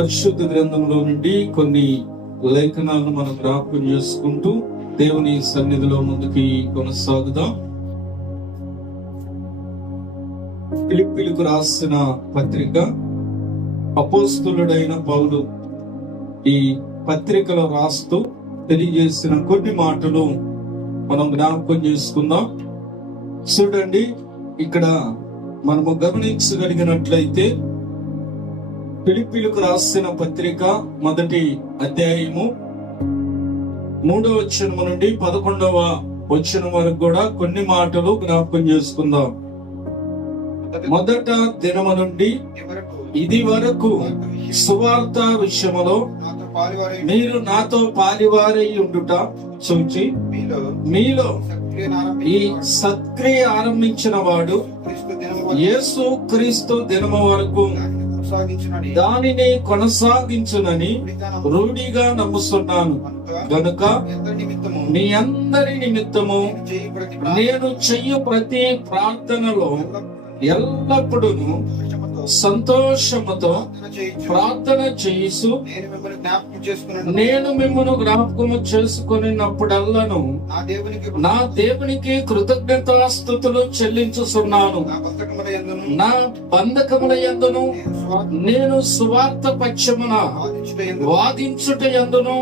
పరిశుద్ధ గ్రంథంలో నుండి కొన్ని లేఖనాలను మనం జ్ఞాపకం చేసుకుంటూ దేవుని సన్నిధిలో ముందుకి కొనసాగుదాం. ఫిలిప్పీలకు రాసిన పత్రిక అపోస్తలుడైన పౌలు ఈ పత్రికలో రాస్తూ తెలియజేసిన కొన్ని మాటలు మనం జ్ఞాపకం చేసుకుందాం. చూడండి, ఇక్కడ మనము గమనించగలిగినట్లయితే ఫిలిప్పీలకు రాసిన పత్రిక 1వ అధ్యాయము 3వ వచనం నుండి 11వ వచనం వరకు కూడా కొన్ని మాటలు జ్ఞాపకం చేసుకుందాం. మొదట దినము నుండి ఇది వరకు సువార్త విషయములో మీరు నాతో పాలివారై ఉండుట చూచి మీలో ఈ సత్క్రియ ఆరంభించిన వాడు యేసు క్రీస్తు దినము వరకు దానిని కొనసాగించునని రూఢిగా నమ్ముతున్నాను. గనుక మీ అందరి నిమిత్తము నేను చెయ్యు ప్రతి ప్రార్థనలో ఎల్లప్పుడూ సంతోషముతో ప్రార్థన చేయిసు నేను మిమ్మల్ని జ్ఞాపకము చేసుకున్నప్పుడల్లను నా దేవునికి కృతజ్ఞతాస్తుతులు చెల్లించుచున్నాను. నా బంధకముల యందును నేను సువార్త పక్షమున వాదించుట యందును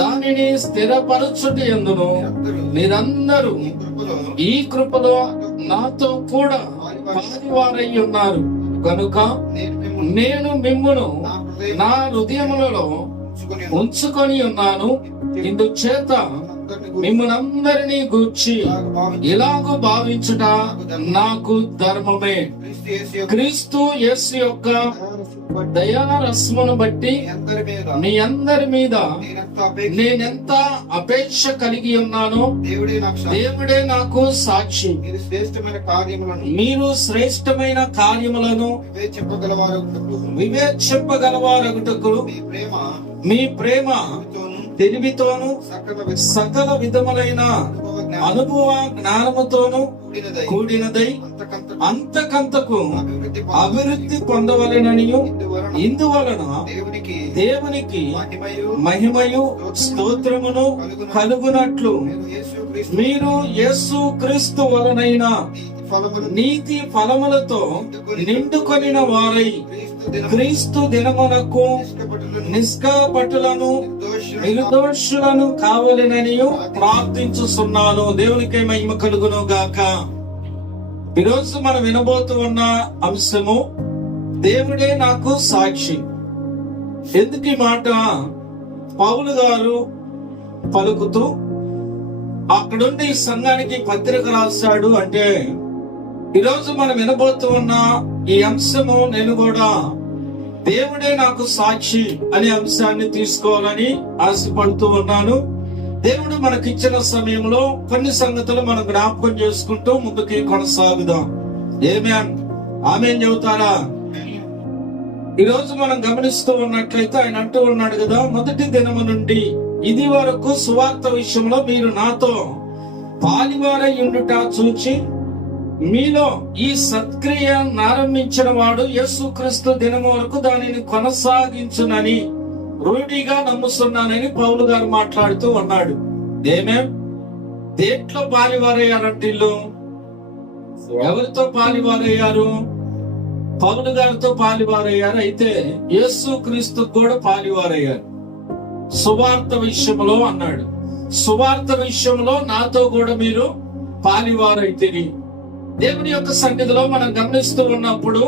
దానిని స్థిరపరచుట యందును మీరందరూ ఈ కృపలో నాతో కూడా పాలివారై ఉన్నారు. కనుక నేను మిమ్మును నా హృదయములలో ఉంచుకొని ఉన్నాను. ఇందుచేత మిమ్మల్నందరినీ గూర్చి ఇలాగూ భావించుట నాకు ధర్మమే. క్రీస్తు యేసు యొక్క దయారసమును బట్టి మీ అందరి మీద నేనెంత అపేక్ష కలిగి ఉన్నానో దేవుడే నాకు సాక్షి. మీరు శ్రేష్టమైన కార్యములను వివేచింపగలవారగుటకు మీ ప్రేమ తెలివితోను సకల విధములైన అనుభవ జ్ఞానముతోను కూడినదై అంతకంతకు అభివృద్ధి పొందవలెననియు ఇందువలన దేవునికి మహిమయు స్తోత్రమును కలుగునట్లు మీరు యేసు క్రీస్తు వలనైన నీతి ఫలములతో నిండుకొనిన వారై క్రీస్తు దినమునకు నిష్కాపటులను నిర్దోషులను కావలెనని ప్రార్థించుచున్నాను. దేవునికి మహిమ కలుగును గాక. ఈరోజు మనం వినబోతూ ఉన్న అంశము దేవుడే నాకు సాక్షి. ఎందుకు ఈ మాట పౌలు గారు పలుకుతూ అక్కడుండి సంఘానికి పత్రిక రాశాడు అంటే, ఈరోజు మనం వినబోతూ ఉన్న ఈ అంశము నేను కూడా దేవుడే నాకు సాక్షి అనే అంశాన్ని తీసుకోవాలని ఆశపడుతూ ఉన్నాను. దేవుడు మనకిచ్చిన సమయంలో కొన్ని సంగతులు మనం జ్ఞాపకం చేసుకుంటూ ముందుకి కొనసాగుదాం. ఆమేన్ ఆమేన్ చెబుతారా? ఈరోజు మనం గమనిస్తూ ఉన్నట్లయితే ఆయన అంటూ ఉన్నాడు కదా, మొదటి దినము నుండి ఇది వరకు సువార్త విషయంలో మీరు నాతో పాలివారై ఉండుట చూచి మీలో ఈ సత్క్రియ ఆరంభించిన వాడు యేసుక్రీస్తు దినము వరకు దానిని కొనసాగించునని రూఢిగా నమ్ముతున్నానని పౌలు గారు మాట్లాడుతూ ఉన్నాడు. దేంట్లో పాలివారయ్యారంటే ఎవరితో పాలివారయ్యారు? పౌలు గారితో పాలివారయ్యారు. అయితే యేసుక్రీస్తు కూడా పాలివారయ్యారు. సువార్త విషయంలో అన్నాడు, సువార్త విషయంలో నాతో కూడా మీరు పాలివారైతే. దేవుని యొక్క సన్నిధిలో మనం గమనిస్తూ ఉన్నప్పుడు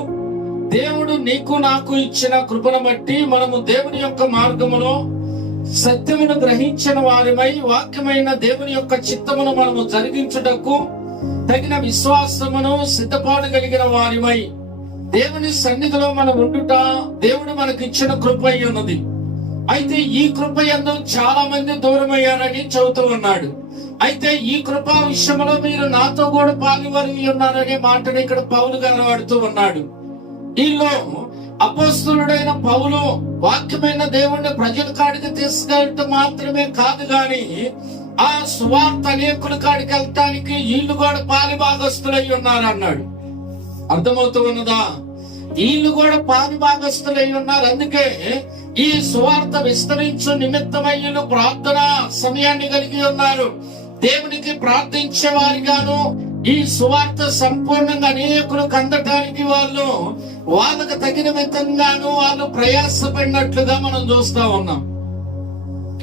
దేవుడు నీకు నాకు ఇచ్చిన కృపను బట్టి మనము దేవుని యొక్క మార్గములో సత్యమును గ్రహించిన వారిమై వాక్యమైన దేవుని యొక్క చిత్తమును మనము జరిగించుటకు తగిన విశ్వాసమును సిద్ధపాటు కలిగిన వారిమై దేవుని సన్నిధిలో మనం ఉండుట దేవుడు మనకి ఇచ్చిన కృప అయి ఉన్నది. అయితే ఈ కృప యందు చాలా మంది దూరమయ్యారని చెబుతూ ఉన్నాడు. అయితే ఈ కృపా విషయంలో మీరు నాతో కూడా పాలివారి ఉన్నారనే మాటను ఇక్కడ పౌలు గారు వాడుతూ ఉన్నాడు. వీళ్ళు అపోస్తలుడైన పౌలు వాక్యమైన దేవుణ్ణి ప్రజల కాడికి తీసుకెళ్ళటం మాత్రమే కాదు గాని ఆ సువార్త అనేకుల కాడికి వెళ్ళటానికి వీళ్ళు కూడా పాలిభాగస్తులై ఉన్నారు అన్నాడు. అర్థమవుతూ ఉన్నదా? వీళ్ళు కూడా పాలు భాగస్తులై ఉన్నారు. అందుకే ఈ సువార్త విస్తరించు నిమిత్తమై వీళ్ళు ప్రార్థన సమయాన్ని కలిగి ఉన్నారు. దేవునికి ప్రార్థించే వారిగాను ఈ సువార్త సంపూర్ణంగా అనేకులకు అందటానికి వాళ్ళకు తగిన విధంగాను వాళ్ళు ప్రయాసపడినట్లుగా మనం చూస్తా ఉన్నాం.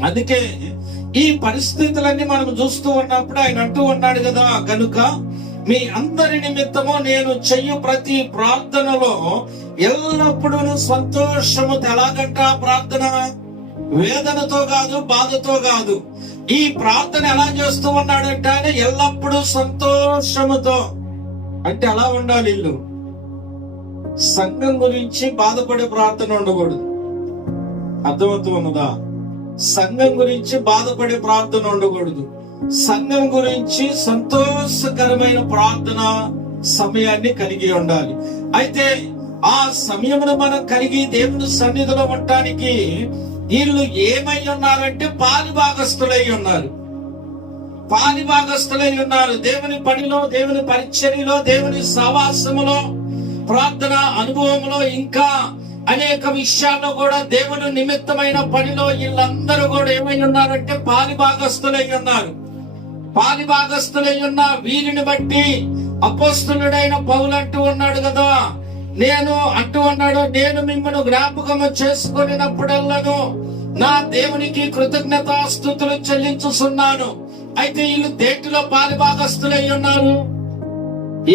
అందుకే ఈ పరిస్థితులన్నీ మనం చూస్తూ ఉన్నప్పుడు ఆయన అంటూ ఉన్నాడు కదా, కనుక మీ అందరి నిమిత్తము నేను చెయ్యు ప్రతి ప్రార్థనలో ఎల్లప్పుడూ సంతోషముతో. ఎలాగంట ప్రార్థన? వేదనతో కాదు, బాధతో కాదు. ఈ ప్రార్థన ఎలా చేస్తూ ఉన్నాడంటే ఆయన ఎల్లప్పుడూ సంతోషముతో. అంటే ఎలా ఉండాలి? ఇల్లు సంఘం గురించి బాధపడే ప్రార్థన ఉండకూడదు. అర్థమవుతుందా? సంఘం గురించి బాధపడే ప్రార్థన ఉండకూడదు. సంఘం గురించి సంతోషకరమైన ప్రార్థన సమయాన్ని కలిగి ఉండాలి. అయితే ఆ సమయమును మనం కలిగి దేవుని సన్నిధిలో ఉండటానికి వీళ్ళు ఏమై ఉన్నారంటే పాలి భాగస్థులై ఉన్నారు. పాలి భాగస్థులై ఉన్నారు. దేవుని పనిలో, దేవుని పరిచర్యలో, దేవుని సహవాసములో, ప్రార్థన అనుభవంలో, ఇంకా అనేక విషయాల్లో కూడా దేవుని నిమిత్తమైన పనిలో వీళ్ళందరూ కూడా ఏమై ఉన్నారంటే పాలి భాగస్థులై ఉన్నారు. పాలి భాగస్థులై ఉన్న వీరిని బట్టి అపోస్తలుడైన పౌలు అంటూ ఉన్నాడు కదా, నేను మిమ్మల్ని జ్ఞాపకము చేసుకున్నప్పుడల్లాను నా దేవునికి కృతజ్ఞతాస్తుతులు చెల్లించుతున్నాను. అయితే వీళ్ళు దేటిలో పాలి భాగస్థులై ఉన్నారు?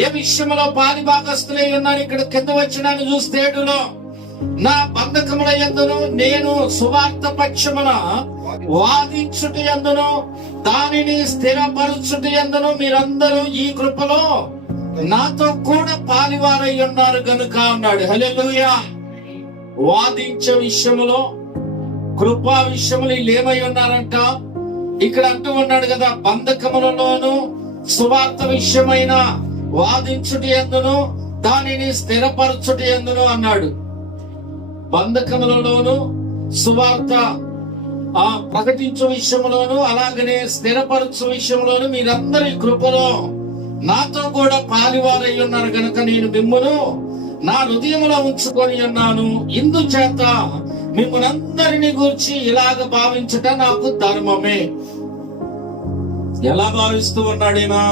ఏ విషయంలో పాలి భాగస్థులై ఉన్నారు? ఇక్కడ కింద వచ్చినాన్ని చూస్తే 7లో, నా బంధకముల యందును నేను సువార్త పక్షమున వాదించుట యందును దానిని స్థిరపరచుట యందును మీరందరూ ఈ కృపలో నాతో కూడా పాలివారై ఉన్నారు గనుక అన్నాడు. హల్లెలూయా. వాదించే విషయంలో, కృపా విషయంలో వీళ్ళు ఏమై ఉన్నారంట? ఇక్కడ అంటూ ఉన్నాడు కదా, బంధకములలోను సువార్త విషయమైన వాదించుట యందును దానిని స్థిరపరచుట యందును అన్నాడు. బంధకములలోను సువార్త ప్రకటించు విషయంలోను అలాగనే స్థిరపరచు విషయంలోను మీరందరి కృపలో నాతో కూడా పాలివారై ఉన్నారు గనుక నేను మిమ్మును నా హృదయంలో ఉంచుకొని ఉన్నాను. ఇందుచేత మిమ్మల్ని అందరినీ గూర్చి ఇలాగ భావించుట నాకు ధర్మమే. ఎలా భావిస్తూ ఉన్నాడేనా?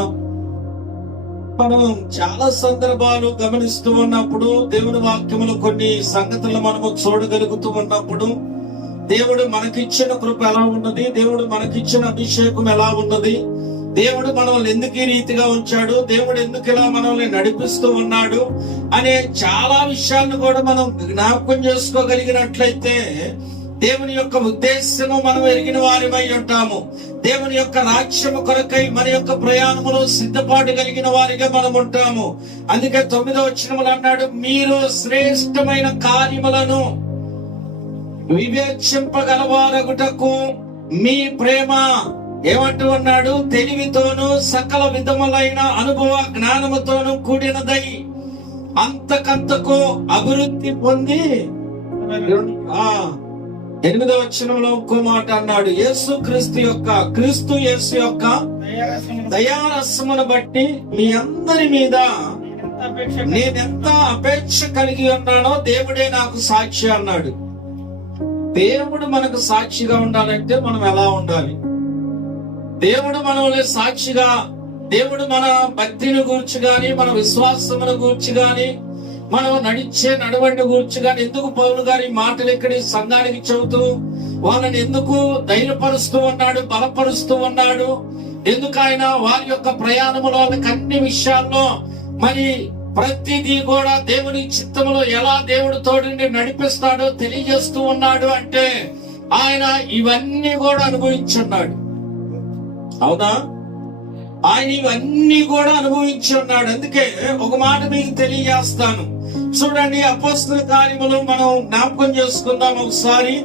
మనం చాలా సందర్భాలు గమనిస్తూ ఉన్నప్పుడు, దేవుని వాక్యములు కొన్ని సంగతులు మనము చూడగలుగుతూ ఉన్నప్పుడు, దేవుడు మనకిచ్చిన కృప ఎలా ఉన్నది, దేవుడు మనకిచ్చిన అభిషేకం ఎలా ఉన్నది, దేవుడు మనల్ని ఎందుకు ఈ రీతిగా ఉంచాడు, దేవుడు ఎందుకు ఇలా మనల్ని నడిపిస్తూ ఉన్నాడు అనే చాలా విషయాలను కూడా మనం జ్ఞాపకం చేసుకోగలిగినట్లయితే దేవుని యొక్క ఉద్దేశము మనం ఎరిగిన వారిమై ఉంటాము. దేవుని యొక్క రాజ్యము కొరకై మన యొక్క ప్రయాణములో సిద్ధపాటు కలిగిన వారిగా మనం ఉంటాము. అందుకే 9వ వచనములో అన్నాడు, మీరు శ్రేష్టమైన కార్యములను వివేచింపగలవారగుటకు మీ ప్రేమ ఏమంటూ ఉన్నాడు? తెలివితోనూ సకల విధములైన అనుభవ జ్ఞానముతోనూ కూడినదై అంతకంతకు అభివృద్ధి పొంది. 8వ వచనంలో ఇంకో మాట అన్నాడు, క్రీస్తు యేసు యొక్క దయారసమును బట్టి మీ అందరి మీద నేనెంత అపేక్ష కలిగి ఉన్నానో దేవుడే నాకు సాక్షి అన్నాడు. దేవుడు మనకు సాక్షిగా ఉండాలంటే మనం ఎలా ఉండాలి? దేవుడు మనల్ని సాక్షిగా, దేవుడు మన భక్తిని గూర్చి గాని, మన విశ్వాసమును గూర్చి గాని, మనం నడిచే నడవడిని గూర్చి గాని, ఎందుకు పౌలు గారి మాటలు ఇక్కడి సంఘానికి చెబుతూ వాళ్ళని ఎందుకు ధైర్యపరుస్తూ ఉన్నాడు, బలపరుస్తూ ఉన్నాడు? ఎందుకు ఆయన వారి యొక్క ప్రయాణంలో అన్ని విషయాల్లో మరి ప్రతిదీ కూడా దేవుని చిత్తములో ఎలా దేవుడు తోడుని నడిపిస్తాడో తెలియజేస్తూ ఉన్నాడు అంటే ఆయన ఇవన్నీ కూడా అనుభవించున్నాడు. అవునా? ఆయన ఇవన్నీ కూడా అనుభవించి ఉన్నాడు. అందుకే ఒక మాట మీకు తెలియజేస్తాను. చూడండి, అపోస్తల కార్యములు మనం జ్ఞాపకం చేసుకుందాం ఒకసారి.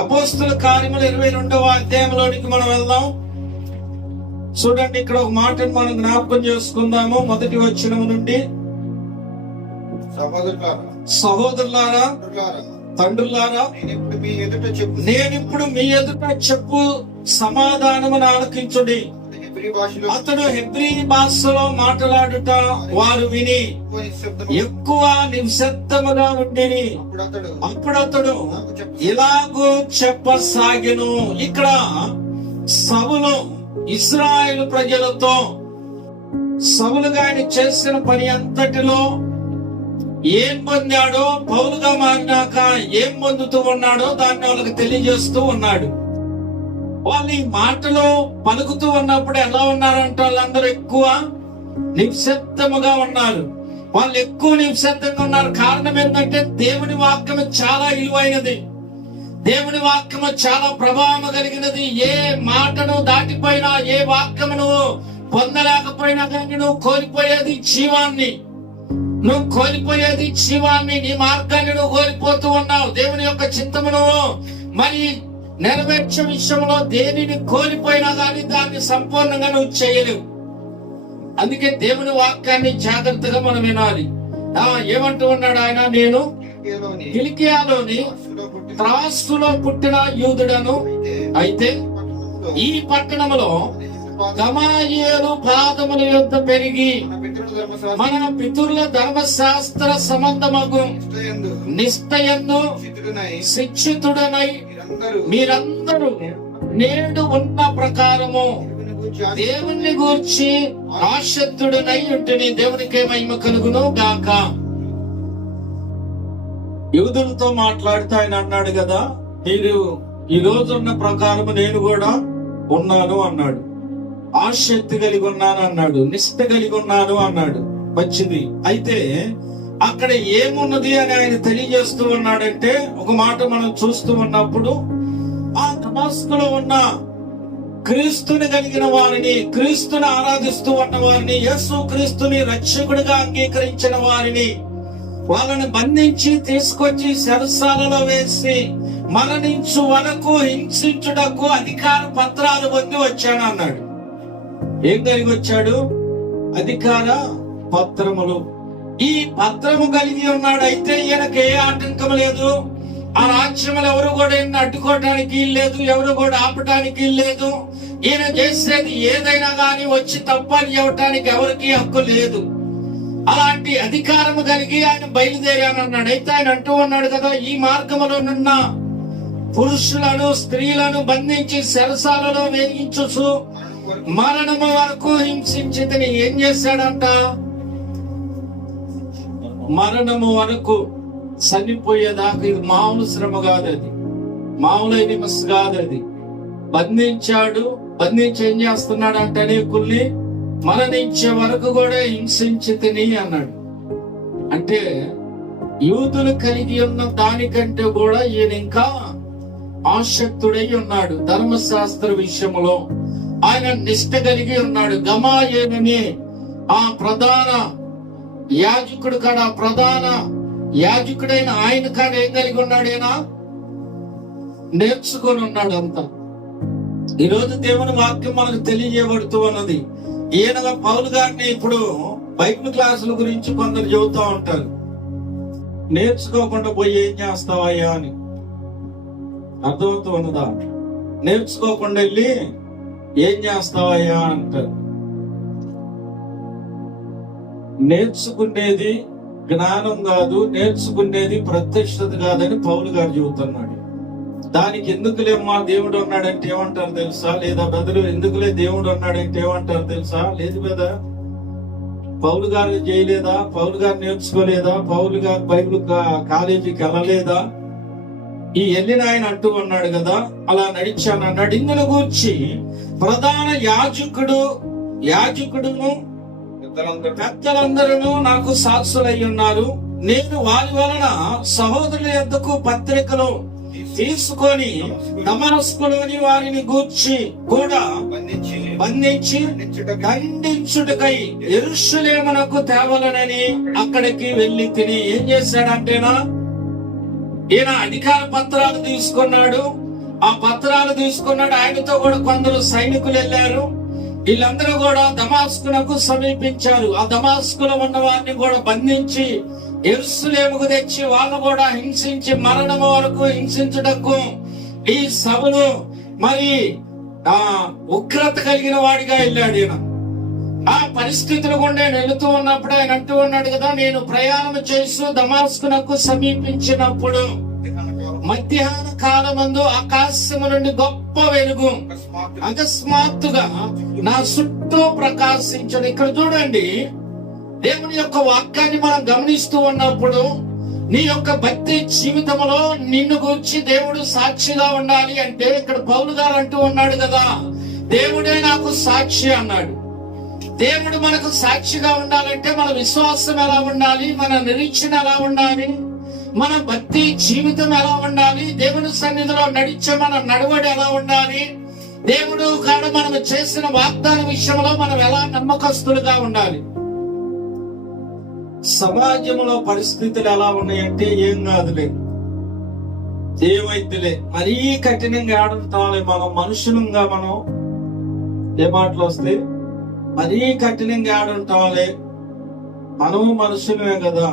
అపోస్తల కార్యములు 22వ అధ్యాయంలోనికి మనం వెళ్దాం. చూడండి, ఇక్కడ ఒక మాటను మనం జ్ఞాపకం చేసుకుందాము. 1వ వచనం నుండి, సహోదరులారా, తండ్రులారా, నేనిప్పుడు మీ ఎదుట చెప్పు సమాధానమును ఆలకించుడి. అతడు హెబ్రీ భాషలో మాట్లాడుట వారు విని ఎక్కువ నిశ్శబ్దముగా ఉండిరి. అప్పుడు అతడు ఇలాగూ చెప్పసాగెను. ఇక్కడ సౌలు ఇశ్రాయేలు ప్రజలతో సౌలుగా ఆయన చేసిన పని అంతటిలో ఏం పొందాడో, పౌలుగా మారినాక ఏం పొందుతూ ఉన్నాడో దాన్ని వాళ్ళకి తెలియజేస్తూ ఉన్నాడు. వాళ్ళు ఈ మాటలు పలుకుతూ ఉన్నప్పుడు ఎలా ఉన్నారంటే వాళ్ళందరూ ఎక్కువ నిశ్శబ్దముగా ఉన్నారు. వాళ్ళు ఎక్కువ నిశ్శబ్దంగా ఉన్నారు. కారణం ఏంటంటే దేవుని వాక్యము చాలా విలువైనది, దేవుని వాక్యము చాలా ప్రభావం కలిగినది. ఏ మాటను దాటిపోయినా, ఏ వాక్యమును పొందలేకపోయినా కానీ నువ్వు కోల్పోయేది జీవాన్ని, నువ్వు కోల్పోయేది జీవాన్ని. నీ మార్గాన్ని నువ్వు కోల్పోతూ ఉన్నావు. దేవుని యొక్క చిత్తమును మరి నెరవేర్చే విషయంలో దేనిని కోల్పోయినా కానీ దాన్ని సంపూర్ణంగా నువ్వు చేయలేవు. అందుకే దేవుని వాక్యాన్ని జాగ్రత్తగా మనం వినాలి. ఏమంటూ ఉన్నాడు ఆయన? నేను కిలికియాలోని త్రాసులో పుట్టిన యూదుడను, అయితే ఈ పట్టణంలో గమాలియేలు పాదముల యొద్ద పెరిగి మన పితరుల ధర్మశాస్త్ర సంబంధమగు నిష్ఠయందు శిక్షితుడనై మీరందరూ నేడు ఉన్న ప్రకారము దేవుణ్ణి గూర్చి ఆసక్తుడనై ఉంటుని. దేవునికే మహిమ కలుగును గాక. యూదులతో మాట్లాడుతూ ఆయన అన్నాడు కదా, మీరు ఈ రోజు ఉన్న ప్రకారం నేను కూడా ఉన్నాను అన్నాడు. ఆసక్తి కలిగి ఉన్నాను అన్నాడు, నిష్ఠ కలిగి ఉన్నాను అన్నాడు. మంచిది. అయితే అక్కడ ఏమున్నది అని ఆయన తెలియజేస్తూ ఉన్నాడంటే, ఒక మాట మనం చూస్తూ ఉన్నప్పుడు ఆ దమస్కులో ఉన్న క్రీస్తుని కలిగిన వారిని, క్రీస్తుని ఆరాధిస్తూ ఉన్న వారిని, యేసు క్రీస్తుని రక్షకుడిగా అంగీకరించిన వారిని వాళ్ళని బంధించి తీసుకొచ్చి చెరసాలలో వేసి మరణించు వరకు హింసించుటకు అధికార పత్రాలు పొంది వచ్చాను అన్నాడు. ఏం కలిగి వచ్చాడు? అధికార పత్రములు. ఈ పత్రము కలిగి ఉన్నాడు. అయితే ఈయనకి ఏ ఆటంకం లేదు. ఆ రాజ్యములు ఎవరు కూడా ఈయన అడ్డుకోవటానికి లేదు, ఎవరు కూడా ఆపటానికి లేదు. ఈయన చేసేది ఏదైనా గాని వచ్చి తప్పని చెప్పటానికి ఎవరికి హక్కు లేదు. అలాంటి అధికారము కలిగి ఆయన బయలుదేరానన్నాడు. అయితే ఆయన అంటూ ఉన్నాడు కదా, ఈ మార్గములో నున్న పురుషులను స్త్రీలను బంధించి చెరసాలలో వేయించు మరణము వరకు హింసించితిని. ఏం చేశాడంట? మరణము వరకు చనిపోయేదాకా. ఇది మామూలు శ్రమ కాదు, అది మామూలైన హింస కాదు. అది బంధించాడు. బంధించి ఏం చేస్తున్నాడు అంటే అనేకుల్ని మరణించే వరకు కూడా హింసించితిని అన్నాడు. అంటే యూదులు కలిగి ఉన్న దానికంటే కూడా ఈయన ఇంకా ఆసక్తుడై ఉన్నాడు. ధర్మశాస్త్ర విషయంలో ఆయన నిష్ఠ కలిగి ఉన్నాడు. గమాయేలుని ఆ ప్రధాన యాజకుడు కాడ, ప్రధాన యాజకుడైన ఆయన కాడ ఏం కలిగి ఉన్నాడు? ఈయన నేర్చుకొని ఉన్నాడు అంతా. ఈరోజు దేవుని వాక్యం మనకు తెలియజేయబడుతూ ఉన్నది. ఈయన పౌలు గారిని ఇప్పుడు బైబిల్ క్లాసుల గురించి కొందరు చెబుతూ ఉంటారు. నేర్చుకోకుండా పోయి ఏం చేస్తావయ్యా అని. అర్థమవుతూ ఉన్నదా? నేర్చుకోకుండా వెళ్ళి ఏం చేస్తావయ్యా అంటారు. నేర్చుకునేది జ్ఞానం కాదు, నేర్చుకునేది ప్రత్యక్షత కాదని పౌలు గారు చెబుతున్నాడు. దానికి ఎందుకులేమ్మా దేవుడు ఉన్నాడంటే ఏమంటారు తెలుసా? లేదా బదులు ఎందుకులే దేవుడు ఉన్నాడంటే ఏమంటారు తెలుసా? లేదు కదా, పౌలు గారు చేయలేదా? పౌలు గారు నేర్చుకోలేదా? పౌలు గారు బైబిల్ కాలేజీకి వెళ్ళలేదా? ఈ వెళ్ళిన ఆయన అంటూ ఉన్నాడు కదా, అలా నడిచాను అన్నాడు. ఇందును గూర్చి ప్రధాన యాజకుడును పెద్దలందరూ నాకు సాక్షులై ఉన్నారు. నేను వారి వలన సహోదరుల యొద్దకు పత్రికలు తీసుకొని దమస్కులోని వారిని గూర్చి కూడా బంధించి ఖండించుటకై యెరూషలేమునకు తేవలనని అక్కడికి వెళ్లి తిని. ఏం చేశాడంటేనా, ఈయన అధికార పత్రాలు తీసుకున్నాడు. ఆ పత్రాలు తీసుకున్నాడు. ఆయనతో కూడా కొందరు సైనికులు వెళ్లారు. వీళ్ళందరూ కూడా దమస్కునకు సమీపించారు. ఆ దమస్కులో ఉన్న వారిని కూడా బంధించి యెరూషలేముకు తెచ్చి వాళ్ళు కూడా హింసించి మరణము వరకు హింసించుటకు ఈ సభలు మరి ఉగ్రత కలిగిన వాడిగా వెళ్ళాడు ఈయన. ఆ పరిస్థితులు కూడా నేను వెళుతూ ఉన్నప్పుడు ఆయన అంటూ ఉన్నాడు కదా, నేను ప్రయాణం చేస్తూ దమాస్కునకు సమీపించినప్పుడు మధ్యాహ్న కాలమందు ఆకాశము నుండి గొప్ప వెలుగు అకస్మాత్తుగా నా చుట్టూ ప్రకాశించను. ఇక్కడ చూడండి, దేవుని యొక్క వాక్యాన్ని మనం గమనిస్తూ ఉన్నప్పుడు నీ యొక్క భక్తి జీవితంలో నిన్ను గురించి దేవుడు సాక్షిగా ఉండాలి అంటే, ఇక్కడ పౌలు గారు అంటూ ఉన్నాడు కదా, దేవుడే నాకు సాక్షి అన్నాడు. దేవుడు మనకు సాక్షిగా ఉండాలంటే మన విశ్వాసం ఎలా ఉండాలి, మన నిరీక్షణ ఎలా ఉండాలి, మన భక్తి జీవితం ఎలా ఉండాలి, దేవుని సన్నిధిలో నడిచే మన నడవడి ఎలా ఉండాలి, దేవుడు కాదు మనం చేసిన వాగ్దాన విషయంలో మనం ఎలా నమ్మకస్తులుగా ఉండాలి. సమాజంలో పరిస్థితులు ఎలా ఉన్నాయంటే ఏం కాదులే, ఏమైతేలే, మరీ కఠినంగా ఆడుతాలే, మనం మనుషులంగా మనం ఏ మాటలు వస్తే మరీ కఠినంగా ఆడుంటాలే, మనము మనుషులమే కదా,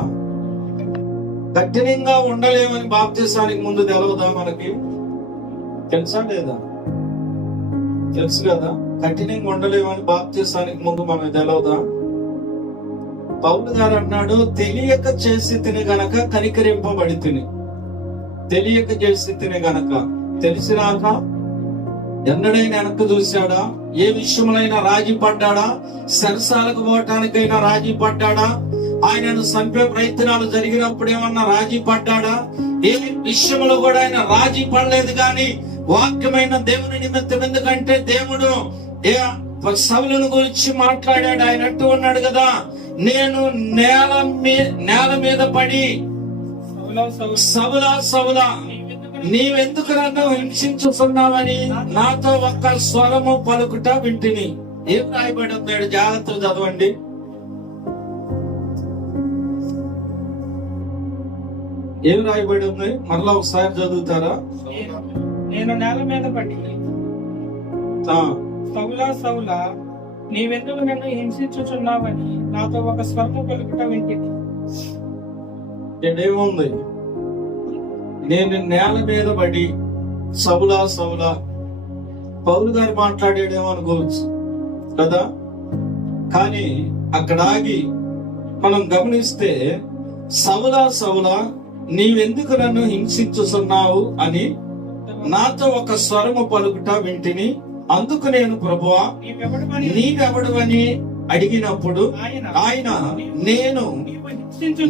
కఠినంగా ఉండలేమని బాప్తిసానికి ముందు తెలవదా మనకి? తెలుసా లేదా? తెలుసు కదా, కఠినంగా ఉండలేమని బాప్తిసానికి ముందు మనకు తెలవదా? పౌలు గారు అన్నాడు, తెలియక చేసి తిని గనక కనికరింపబడి తిని. తెలియక చేసి తిని గనక, తెలిసినాక ఎన్నడైనా వెనక్కు చూశాడా? ఏ విషయంలో రాజీ పడ్డాడా? సరసాలకు పోవటానికైనా రాజీ పడ్డాడా? ఆయనను చంపే ప్రయత్నాలు జరిగినప్పుడు ఏమన్నా రాజీ పడ్డాడా? ఏ విషయంలో కూడా ఆయన రాజీ పడలేదు. కానీ వాక్యమైన దేవుని నిమిత్తం, ఎందుకంటే దేవుడు సౌలును గురించి మాట్లాడాడు. ఆయన అంటూ ఉన్నాడు కదా, నేను నేల మీద పడి సౌలా సౌలా నీవెందుకు నన్ను హింసించుతున్నావని నాతో ఒక్క స్వరము పలుకుట వింటిని. ఏం రాయబడి ఉన్నాడు? జాగ్రత్తగా చదవండి. ఏం రాయబడి ఉంది? మరలా ఒకసారి చదువుతారా? నేను నేల మీద పడి సౌలా సౌలా నీవెందుకు నన్ను హింసించుచున్నావని నాతో ఒక స్వరము పలుకుట వింటిని. ఏముంది? నేను నేల మీద పడి సౌలా సౌలా, పౌలు గారు మాట్లాడేదేమో అనుకోవచ్చు కదా, కానీ అక్కడ ఆగి మనం గమనిస్తే సౌలా సౌలా నీవెందుకు నన్ను హింసించుతున్నావు అని నాతో ఒక స్వరము పలుకుట వింటిని. అందుకు నేను, ప్రభువా నీవెవడువని అడిగినప్పుడు ఆయన, నేను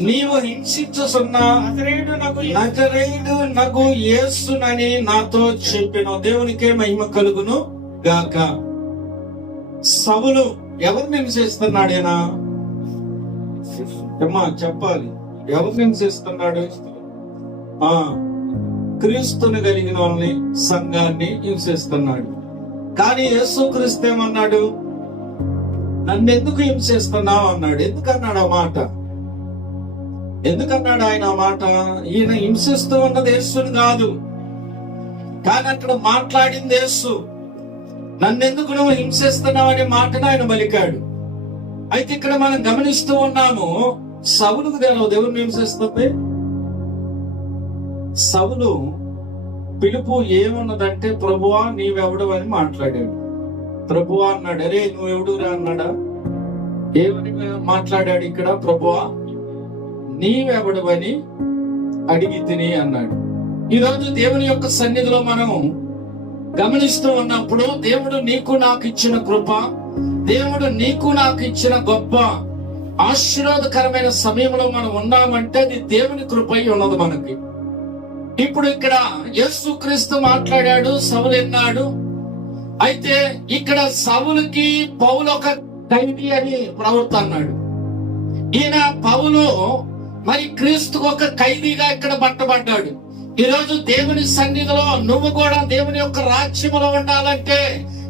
నీవు హింసించుచున్న నజరేయుడు నగు యేసునని నాతో చెప్పెను. దేవునికే మహిమ కలుగును గాక. సౌలు ఎవరిని హింసిస్తున్నాడేనా? అమ్మా చెప్పాలి, ఎవరిని హింసిస్తున్నాడు? క్రీస్తుని కలిగిన వాళ్ళని, సంఘాన్ని హింసిస్తున్నాడు. కానీ యేసుక్రీస్తు ఏమన్నాడు? నన్నెందుకు హింసిస్తున్నావు అన్నాడు. ఎందుకన్నాడు ఆ మాట? ఎందుకన్నాడు ఆయన ఆ మాట? ఈయన హింసిస్తూ ఉన్నది యేసుని కాదు, కానీ అక్కడ మాట్లాడింది యేసు. నన్నెందుకు నువ్వు హింసిస్తున్నావు అనే మాటను ఆయన పలికాడు. అయితే ఇక్కడ మనం గమనిస్తూ ఉన్నాము, సౌలుకు దేవుని హింసిస్తుంది. సౌలు పిలుపు ఏమున్నదంటే, ప్రభువా నీవెవడు అని మాట్లాడాడు. ప్రభువా అన్నాడు. అరే నువ్వెవడురా అన్నాడా? ఏమని మాట్లాడాడు ఇక్కడ? ప్రభువా నీవెవడు అని అడిగి తిని అన్నాడు. ఈరోజు దేవుని యొక్క సన్నిధిలో మనం గమనిస్తూ ఉన్నప్పుడు, దేవుడు నీకు నాకు ఇచ్చిన కృప, దేవుడు నీకు నాకు ఇచ్చిన గొప్ప ఆశీర్వాదకరమైన సమయంలో మనం ఉన్నామంటే అది దేవుని కృప ఉన్నది మనకి. ఇప్పుడు ఇక్కడ యేసుక్రీస్తు మాట్లాడాడు, సౌలు విన్నాడు. అయితే ఇక్కడ సౌలుకి పౌలు ఒక ఖైదీ అని ప్రవక్త అన్నాడు. ఈయన పౌలు మరి క్రీస్తుకు ఒక ఖైదీగా ఇక్కడ పట్టబడ్డాడు. ఈరోజు దేవుని సన్నిధిలో నువ్వు కూడా దేవుని యొక్క రాజ్యములో ఉండాలంటే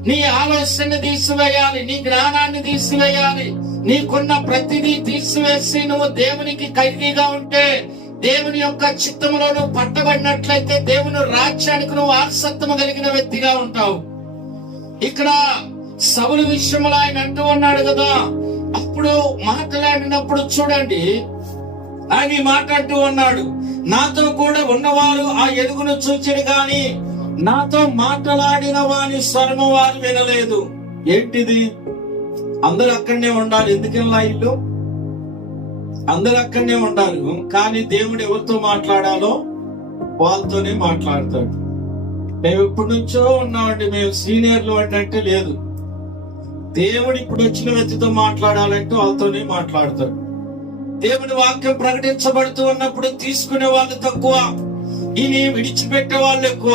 నీ ఆలోచనని తీసివేయాలి, నీ జ్ఞానాన్ని తీసివేయాలి, నీకున్న ప్రతిదీ తీసివేసి నువ్వు దేవునికి ఖైదీగా ఉంటే, దేవుని యొక్క చిత్తములో నువ్వు పట్టబడినట్లయితే దేవుని రాజ్యానికి నువ్వు వారసత్వము కలిగిన వ్యక్తిగా ఉంటావు. ఇక్కడ సౌలు విషయంలో ఆయన అంటూ ఉన్నాడు కదా, అప్పుడు మాట్లాడినప్పుడు చూడండి, ఆయన ఈ మాట అంటూ ఉన్నాడు, నాతో కూడా ఉన్నవారు ఆ ఎలుగును చూచిరి గాని నాతో మాట్లాడిన వాని స్వరము వారు వినలేదు. ఏంటిది? అందరూ అక్కడనే ఉండాలి. ఎందుకలా ఇల్లు? అందరూ అక్కడనే ఉండాలి. కానీ దేవుడు ఎవరితో మాట్లాడాలో వాళ్ళతోనే మాట్లాడతాడు. మేము ఇప్పటి నుంచో ఉన్నామండి, మేము సీనియర్లు అంటే లేదు. దేవుడు ఇప్పుడు వచ్చిన వ్యక్తితో మాట్లాడాలంటే వాళ్ళతోనే మాట్లాడతాడు. దేవుని వాక్యం ప్రకటించబడుతూ ఉన్నప్పుడు తీసుకునే వాళ్ళు తక్కువ, ఇని విడిచిపెట్టే వాళ్ళు ఎక్కువ.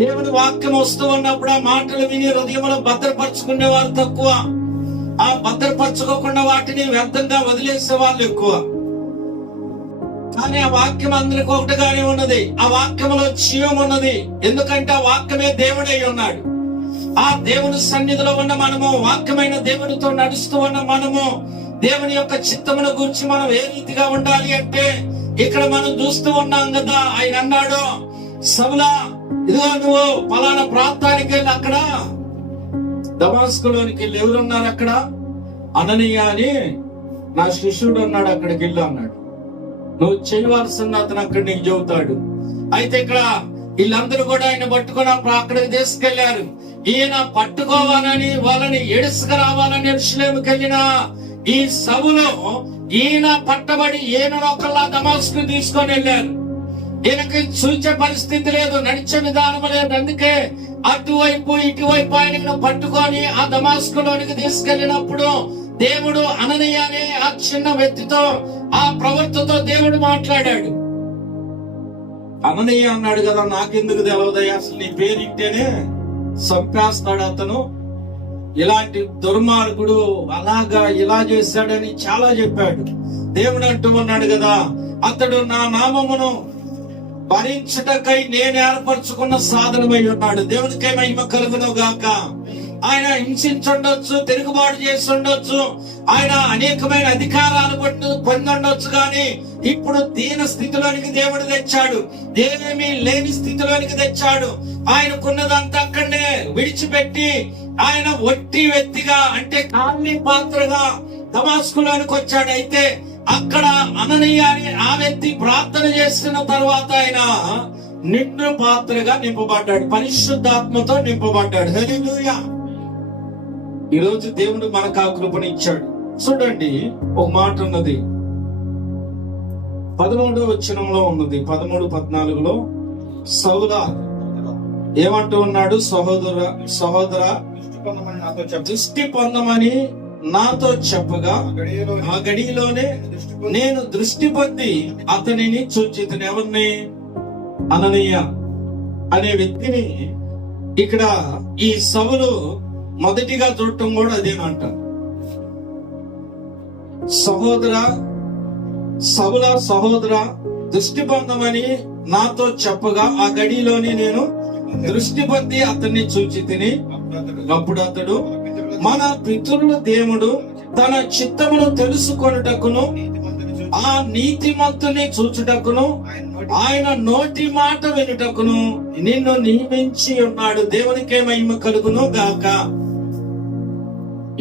దేవుని వాక్యం వస్తూ ఉన్నప్పుడు ఆ మాటలు విని హృదయంలో భద్రపరచుకునే వాళ్ళు తక్కువ, ఆ భద్రపరచుకోకుండా వాటిని వ్యర్థంగా వదిలేసే వాళ్ళు ఎక్కువ. కానీ ఆ వాక్యం అందరికి ఒకటిగానే ఉన్నది. ఆ వాక్యంలో జీవం ఉన్నది. ఎందుకంటే ఆ వాక్యమే దేవుడై ఉన్నాడు. ఆ దేవుని సన్నిధిలో ఉన్న మనము, వాక్యమైన దేవునితో నడుస్తూ ఉన్న మనము, దేవుని యొక్క చిత్తమును గురించి మనం ఏ రీతిగా ఉండాలి అంటే ఇక్కడ మనం చూస్తూ ఉన్నాం కదా. ఆయన అన్నాడు, సౌలా ఇదిగో నువ్వు పలానా ప్రాంతానికి వెళ్ళి అక్కడ దమాస్కులోనికి వెళ్ళి ఎవరున్నారు అక్కడ? అననీయ అని నా శిష్యుడు ఉన్నాడు, అక్కడికి వెళ్ళు అన్నాడు. నువ్వు చేయవలసిన అతను అక్కడ నీకు చెబుతాడు. అయితే ఇక్కడ వీళ్ళందరూ కూడా ఆయన పట్టుకుని అక్కడికి తీసుకెళ్లారు. ఈయన పట్టుకోవాలని వాళ్ళని ఎడుసుకు రావాలని యెరూషలేముకి వెళ్ళిన ఈ సౌలు ఈయన పట్టబడి ఈయనొకళ్ళ దమాస్కు తీసుకొని వెళ్ళారు. ఈయనకి చూచే పరిస్థితి లేదు, నడిచే విధానం లేదు. అందుకే అటువైపు ఇటువైపు ఆయనను పట్టుకొని ఆ దమాస్కులోనికి తీసుకెళ్లినప్పుడు దేవుడు అననీయ అనే ఆ చిన్న వ్యక్తితో, ఆ ప్రవక్తతో దేవుడు మాట్లాడాడు. అననీయ అన్నాడు కదా, నాకెందుకు తెలవదయ్యా, అసలు నీ పేరింటేనే చంపేస్తాడు అతను, ఇలాంటి దుర్మార్గుడు అలాగా ఇలా చేశాడని చాలా చెప్పాడు. దేవుడు అంటూ ఉన్నాడు కదా, అతడు నా నామమును భరించుటకై నేను ఏర్పరచుకున్న సాధనమై ఉన్నాడు. దేవునికై మహిమ కలుగును గాక. ఆయన హింసించుండొచ్చు, తిరుగుబాటు చేసి ఉండొచ్చు, ఆయన అనేకమైన అధికారాలు పొందొచ్చు, కానీ ఇప్పుడు దీన స్థితిలోనికి దేవుడు తెచ్చాడు. ఏమీ లేని స్థితిలోనికి తెచ్చాడు. ఆయనకున్నదంతా అక్కడనే విడిచిపెట్టి ఆయన ఒట్టి వ్యక్తిగా, అంటే కాన్ని పాత్రగా దమాస్కులోనికి వచ్చాడు. అయితే అక్కడ అననీయ అని ఆ వ్యక్తి ప్రార్థన చేసిన తర్వాత ఆయన నిండు పాత్రగా నింపబడ్డాడు, పరిశుద్ధాత్మతో నింపబడ్డాడు. హల్లెలూయా. ఈరోజు దేవుడు మనకు ఆ కృపనిచ్చాడు. చూడండి, ఒక మాట ఉన్నది 13వ వచనంలో ఉన్నది, 13-14లో సౌలా ఏమంటూ ఉన్నాడు? సహోదర దృష్టి పొందమని నాతో చెప్పగా ఆ గడిలోనే నేను దృష్టి పొంది అతనిని చూచితిని. ఎవరిని? అననీయ అనే వ్యక్తిని. ఇక్కడ ఈ సౌలు మొదటిగా చూడటం కూడా అదేనంట. సహోదర దృష్టి పొందమని నాతో చెప్పగా ఆ గడిలోనే నేను దృష్టి పొంది అతన్ని చూచితిని. అప్పుడు అతడు, మన పితరుల దేవుడు తన చిత్తమును తెలుసుకొనుటకును ఆ నీతిమంతుని చూచుటకును ఆయన నోటి మాట వినుటకును నిన్ను నియమించి ఉన్నాడు. దేవునికే మహిమ కలుగును గాక.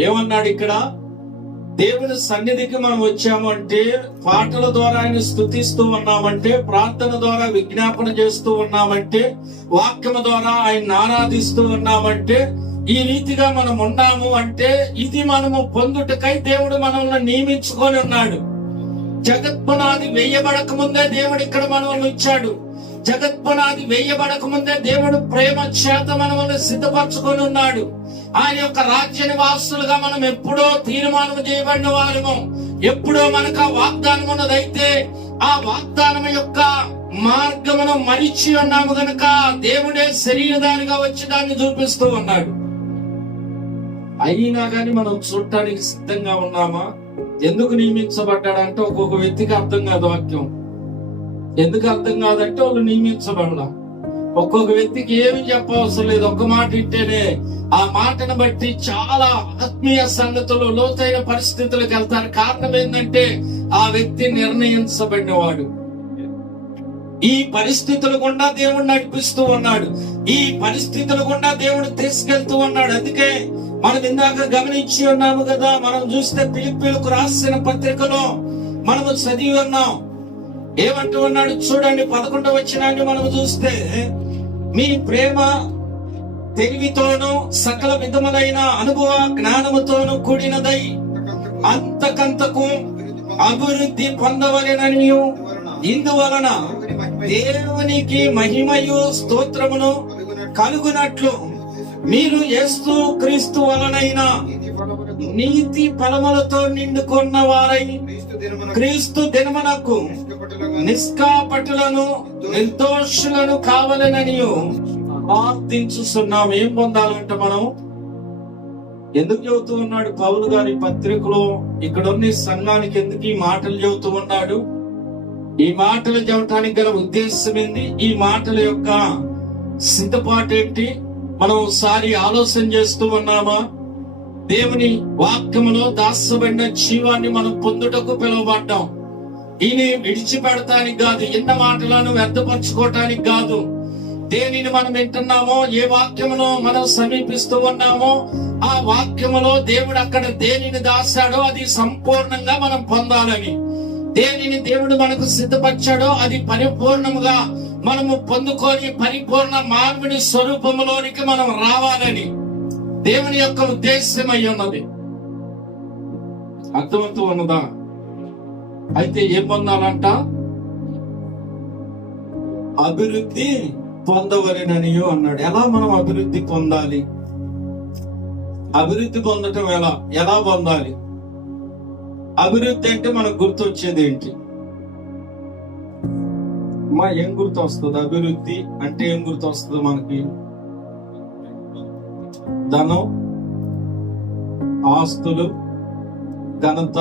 ఏమన్నాడు ఇక్కడ? దేవుని సన్నిధికి మనం వచ్చాము అంటే, పాటల ద్వారా ఆయన స్తుతిస్తూ ఉన్నామంటే, ప్రార్థన ద్వారా విజ్ఞాపన చేస్తూ ఉన్నామంటే, వాక్యము ద్వారా ఆయన ఆరాధిస్తూ ఉన్నామంటే, ఈ రీతిగా మనం ఉన్నాము అంటే ఇది మనము పొందుటకై దేవుడు మనల్ని నియమించుకొని ఉన్నాడు. జగత్పునాది వేయబడక ముందే దేవుడు ఇక్కడ మనల్ని ఇచ్చాడు. జగత్పునాది వేయబడక ముందే దేవుడు ప్రేమ చేత మనల్ని సిద్ధపరచుకొని ఉన్నాడు. ఆయన యొక్క రాజ్య నివాసులుగా మనం ఎప్పుడో తీర్మానం చేయబడిన వారము. ఎప్పుడో మనకు ఆ వాగ్దానం ఉన్నదైతే ఆ వాగ్దానం యొక్క మార్గమును మరిచి ఉన్నాము గనుక దేవుడే శరీరదానిగా వచ్చి దాన్ని చూపిస్తూ ఉన్నాడు. అయినా కానీ మనం చూడటానికి సిద్ధంగా ఉన్నామా? ఎందుకు నియమించబడ్డాడంటే ఒక్కొక్క వ్యక్తికి అర్థం కాదు వాక్యం. ఎందుకు అర్థం కాదంటే వాళ్ళు నియమించబడలా. ఒక్కొక్క వ్యక్తికి ఏమి చెప్పవసరం లేదు, ఒక్క మాట ఇంటేనే ఆ మాటను బట్టి చాలా ఆత్మీయ సంగతులు, లోతైన పరిస్థితులకు వెళ్తారు. కారణం ఏంటంటే ఆ వ్యక్తి నిర్ణయించబడినవాడు. ఈ పరిస్థితులు గుండా దేవుడు నడిపిస్తూ ఉన్నాడు. ఈ పరిస్థితులు గుండా దేవుడు తీసుకెళ్తూ ఉన్నాడు. అందుకే మనం ఇందాక గమనించి ఉన్నాము కదా, మనం చూస్తే ఫిలిప్పీలకు రాసిన పత్రికలో మనము చదివి ఉన్నాం. ఏమంటూ ఉన్నాడు చూడండి, 11వ వచనాన్ని మనం చూస్తే, మీ ప్రేమ తెలివితోనూ సకల విధములైన అనుభవ జ్ఞానముతోనూ కూడినదై అంతకంతకు అభివృద్ధి పొందవలెననియు ఇందువలన దేవునికి మహిమయు స్తోత్రమును కలుగునట్లు మీరు యేసు క్రీస్తు వలనైన నీతి ఫలములతో నిండుకున్న వారై క్రీస్తు దినమునకు నిష్కాపటులను నిర్దోషులను కావాలననియు ప్రార్థించుతున్నాం. ఏం పొందాలంటే మనం ఎందుకు చెబుతూ ఉన్నాడు పౌలు గారి పత్రికలో, ఇక్కడున్న సంఘానికి ఎందుకు ఈ మాటలు చెబుతూ ఉన్నాడు? ఈ మాటలు చెప్పడానికి గల ఉద్దేశం ఏంది? ఈ మాటల యొక్క సిద్ధపాటు ఏంటి? మనం ఒకసారి ఆలోచన చేస్తూ ఉన్నామా? దేవుని వాక్యములో దాచబడిన జీవాన్ని మనం పొందుటకు పిలువబడ్డాం. ఈయన విడిచిపెడటానికి కాదు, ఎన్న మాటలను వ్యర్థపరచుకోవటానికి కాదు. దేనిని మనం వింటున్నామో, ఏ వాక్యమును మనం సమీపిస్తూ ఉన్నామో, ఆ వాక్యములో దేవుడు అక్కడ దేనిని దాచాడో అది సంపూర్ణంగా మనం పొందాలని, దేనిని దేవుడు మనకు సిద్ధపరిచాడో అది పరిపూర్ణముగా మనము పొందుకొని పరిపూర్ణ మానవుని స్వరూపములోనికి మనం రావాలని దేవుని యొక్క ఉద్దేశం అయి ఉన్నది. అర్థమవుతూ ఉన్నదా? అయితే ఏం పొందాలంట? అభివృద్ధి పొందవలెననియు అన్నాడు. ఎలా మనం అభివృద్ధి పొందాలి? అభివృద్ధి పొందటం ఎలా పొందాలి? అభివృద్ధి అంటే మనకు గుర్తొచ్చేది ఏంటి? ఏం గుర్తు వస్తుంది? అభివృద్ధి అంటే ఏం గుర్తు వస్తుంది మనకి? ధనం, ఆస్తులు, ఘనత,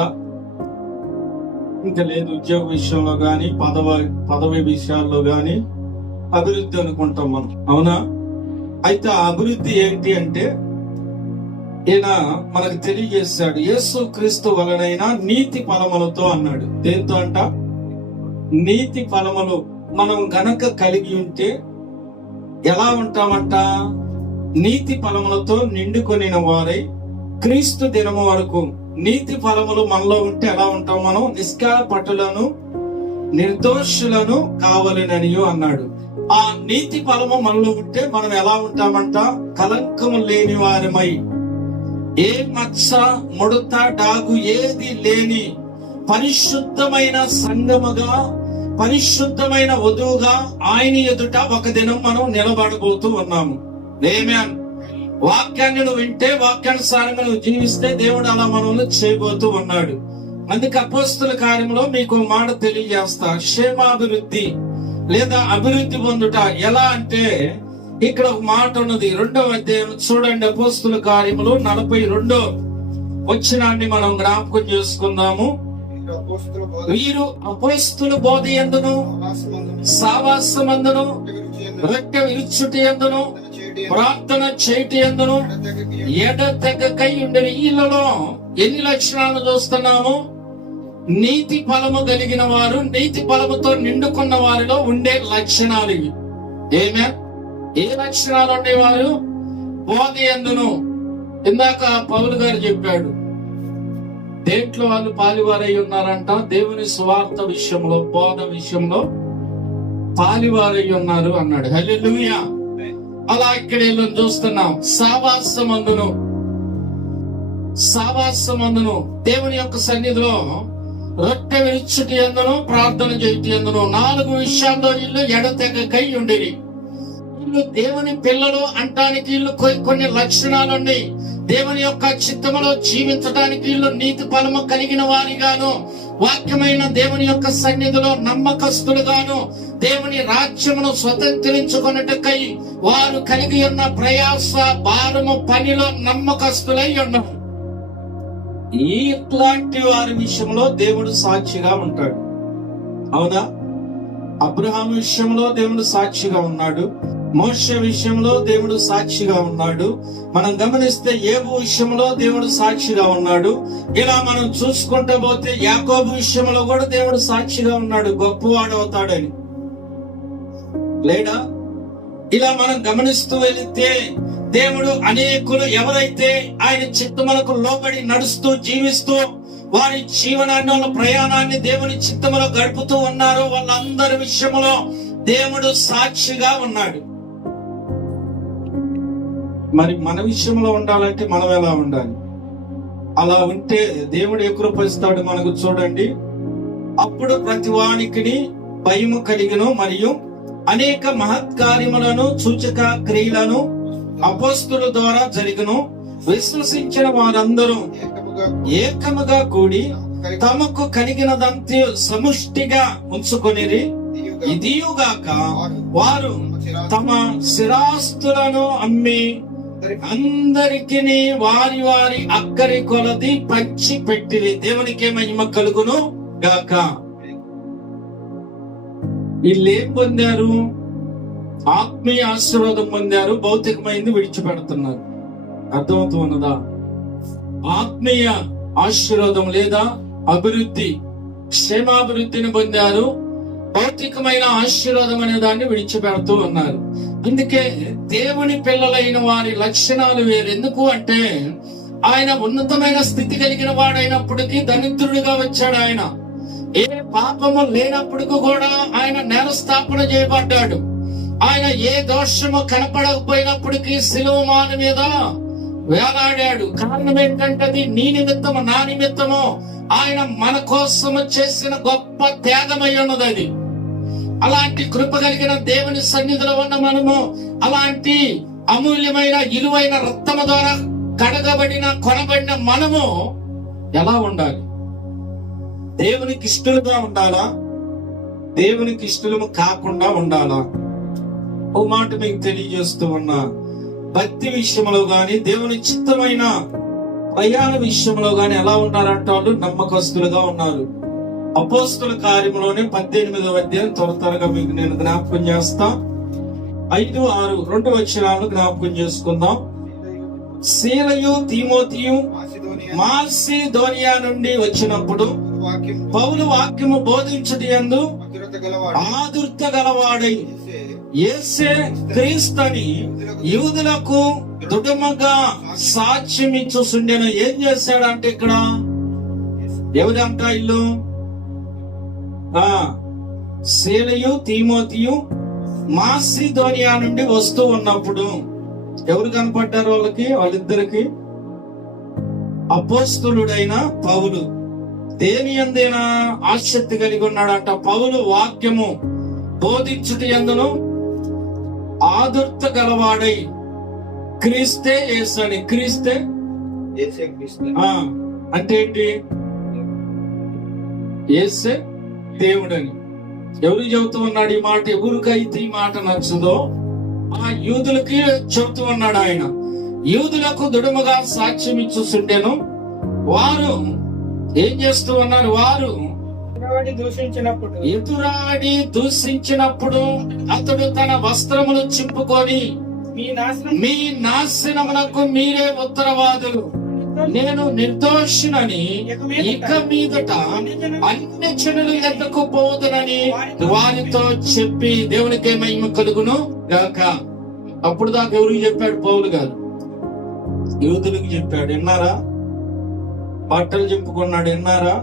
ఇంకా లేదు ఉద్యోగ విషయంలో గాని పదవి విషయాల్లో గాని అభివృద్ధి అనుకుంటాం మనం, అవునా? అయితే ఆ అభివృద్ధి ఏంటి అంటే ఈయన మనకు తెలియజేశాడు. యేసు క్రీస్తు వలనైన నీతి ఫలములతో అన్నాడు. దేంతో అంట? నీతి ఫలములు మనం గనక కలిగి ఉంటే ఎలా ఉంటామంట? నీతి ఫలములతో నిండుకొనిన వారై క్రీస్తు దినము వరకు. నీతి ఫలములు మనలో ఉంటే ఎలా ఉంటాం మనం? నిష్కాపటులను నిర్దోషులను కావాలననియు అన్నాడు. ఆ నీతి ఫలము మనలో ఉంటే మనం ఎలా ఉంటామంట? కలంకము లేని వారమై, ఏ మచ్చ, ముడత, డాగు ఏది లేని పరిశుద్ధమైన సంఘముగా, పరిశుద్ధమైన వధువుగా ఆయన ఎదుట ఒక దినం మనం నిలబడబోతూ ఉన్నాము. ఆమేన్. వాక్యాన్ని నువ్వు వింటే, వాక్యానుసారంగా నువ్వు జీవిస్తే దేవుడు అలా మనల్ని చేయబోతూ ఉన్నాడు. అందుకే అపోస్తుల కార్యంలో మీకు మాట తెలియజేస్తా. క్షేమాభివృద్ధి లేదా అభివృద్ధి పొందుట ఎలా అంటే, ఇక్కడ ఒక మాట ఉన్నది. 2వ అధ్యాయం చూడండి. అపోస్తుల కార్యములు 42వ వచనాన్ని మనం జ్ఞాపకం చేసుకుందాము. వీరు అపోస్తుల బోధ యందును, సావాసమందును, రొట్టె విరుచుటి యందును, ప్రార్థన చేయుట యందును ఎడతెగకై ఉండేది. వీళ్ళలో ఎన్ని లక్షణాలు చూస్తున్నాము? నీతి ఫలము కలిగిన వారు, నీతి ఫలముతో నిండుకున్న వారిలో ఉండే లక్షణాలు ఇవి. ఏ లక్షణాలు ఉండేవారు? బోధ యందును. ఇందాక పౌలు గారు చెప్పాడు, దేంట్లో వాళ్ళు పాలివారై ఉన్నారంట? దేవుని సువార్త విషయంలో, బోధ విషయంలో పాలివారై ఉన్నారు అన్నాడు. హల్లెలూయా. అలా ఇక్కడ చూస్తున్నాం. సావాసమందును దేవుని యొక్క సన్నిధిలో రొట్టె విరుచుటి యందును, ప్రార్థన చేయుట యందును 4 విషయాల్లో వీళ్ళు ఎడతెగకై ఉండేవి. వీళ్ళు దేవుని పిల్లలు అంటానికి వీళ్ళు కొన్ని లక్షణాలు ఉన్నాయి. దేవుని యొక్క చిత్తములో జీవించడానికి వీళ్ళు నీతి ఫలము కలిగిన వారిగాను, వాక్యమైన దేవుని యొక్క సన్నిధిలో నమ్మకస్తులుగాను, దేవుని రాజ్యమును స్వతంత్రించుకొనుటకై వారు కలిగి ఉన్న ప్రయాస, భారము, పనిలో నమ్మకస్తులై ఉన్నారు. ఇట్లాంటి వారి విషయంలో దేవుడు సాక్షిగా ఉంటాడు, అవునా? అబ్రహాము విషయంలో దేవుడు సాక్షిగా ఉన్నాడు. మోషే విషయంలో దేవుడు సాక్షిగా ఉన్నాడు. మనం గమనిస్తే యోబు విషయంలో దేవుడు సాక్షిగా ఉన్నాడు. ఇలా మనం చూసుకుంటూ పోతే యాకోబు విషయంలో కూడా దేవుడు సాక్షిగా ఉన్నాడు, గొప్పవాడు అవుతాడని. లేదా ఇలా మనం గమనిస్తూ వెళితే దేవుడు అనేకులు ఎవరైతే ఆయన చిత్తములకు లోబడి నడుస్తూ జీవిస్తూ వారి జీవనాన్ని, వాళ్ళ ప్రయాణాన్ని దేవుని చిత్తములో గడుపుతూ ఉన్నారో వాళ్ళందరి విషయంలో దేవుడు సాక్షిగా ఉన్నాడు. మరి మన విషయంలో ఉండాలంటే మనం ఎలా ఉండాలి? అలా ఉంటే దేవుడు ఏ కృప ఇస్తాడు మనకు చూడండి. అప్పుడు ప్రతి వానికి భయము కలిగిన మరియు అనేక మహత్కార్యములను సూచక క్రియలను అపోస్తుల ద్వారా జరిగిన విశ్వసించిన వారందరూ ఏకముగా కూడి తమకు కలిగినదంతా సముష్టిగా ఉంచుకొనిరి. ఇదియుగాక వారు తమ స్థిరాస్తులను అమ్మి అందరికి వారి వారి అక్కరి కొలది పంచి పెట్టిరి. దేవునికి మహిమ కలుగును గాక. వీళ్ళు ఏం పొందారు? ఆత్మీయ ఆశీర్వాదం పొందారు, భౌతికమైంది విడిచిపెడుతున్నారు. అర్థమవుతున్నదా? ఆత్మీయ ఆశీర్వాదం లేదా అభివృద్ధి, క్షేమాభివృద్ధిని పొందారు, భౌతికమైన ఆశీర్వాదం అనే దాన్ని విడిచిపెడుతూ ఉన్నారు. అందుకే దేవుని పిల్లలైన వారి లక్షణాలు వేరు. ఎందుకు అంటే ఆయన ఉన్నతమైన స్థితి కలిగిన వాడైనప్పటికీ దరిద్రుడిగా వచ్చాడు. ఆయన ఏ పాపము లేనప్పటికీ కూడా ఆయన నేరస్థాపన చేయబడ్డాడు. ఆయన ఏ దోషము కనపడకపోయినప్పటికీ శిలువ మాను మీద వేలాడాడు. కారణం ఏంటంటే అది నీ నిమిత్తము నా నిమిత్తము ఆయన మన కోసము చేసిన గొప్ప త్యాగమై ఉన్నది. అది అలాంటి కృప కలిగిన దేవుని సన్నిధిలో ఉన్న మనము అలాంటి అమూల్యమైన ఇలువైన రక్తము ద్వారా కడగబడిన కొనబడిన మనము ఎలా ఉండాలి? దేవునికి ఇష్టలుగా ఉండాలా? దేవునికి ఇష్టము కాకుండా ఉండాలా? ఓ మాట మీకు తెలియజేస్తూ ఉన్నా, భక్తి విషయంలో గాని దేవుని చిత్తమైన ప్రయాణ విషయంలో గాని ఎలా ఉన్నారంటే వాళ్ళు నమ్మకస్తులుగా ఉన్నారు. అపోస్తుల కార్యములోనే 18వ అధ్యాయం త్వరగా మీకు నేను జ్ఞాపకం చేస్తా. 5, 6, 2 వచనాలను జ్ఞాపకం చేసుకుందాం. సీలయు తీమోతియు మాసిదోనియా నుండి వచ్చినప్పుడు పౌలు వాక్యము బోధించుటయందు ఆదుర్త గలవాడై యేసే క్రీస్తుని యూదులకు దృఢముగా సాక్ష్యమిచ్చుచుండెను. ఏం చేశాడంటే ఇక్కడ ఎవరంట ఇల్లు సీలయు తీమోతియు మాసిదోనియా నుండి వస్తూ ఉన్నప్పుడు ఎవరు కనపడ్డారు వాళ్ళిద్దరికి? అపోస్తలుడైన పౌలు. దేని యందేనా ఆసక్తి కలిగి ఉన్నాడంట? పౌలు వాక్యము బోధించుట యందును ఆదుర్త గలవాడై క్రీస్తే యేసని. క్రీస్తే అంటే ఏంటి? యేసే దేవుడని. ఎవరు చెబుతూ ఉన్నాడు ఈ మాట? ఎవరికైతే ఈ మాట నచ్చదో ఆ యూదులకి చెబుతూ ఉన్నాడు ఆయన. యూదులకు దృఢముగా సాక్ష్యం ఇచ్చుచుండెను. వారు ఏం చేస్తూ ఉన్నారు? వారు ఎదురాడి దూషించినప్పుడు అతడు తన వస్త్రములు చింపుకొని మీ నాశనమునకు మీరే ఉత్తరవాదులు, నేను నిర్దోషినని ఇక మీదట అన్ని జనులు ఎద్దకు పోదునని వారితో చెప్పి దేవునికి మహిమ కలుగును గాక. అప్పుడు దాకా ఎవరికి చెప్పాడు? పౌలు గారు యూదులకు చెప్పాడు. విన్నారా? బట్టలు చెప్పుకున్నాడు. విన్నారా?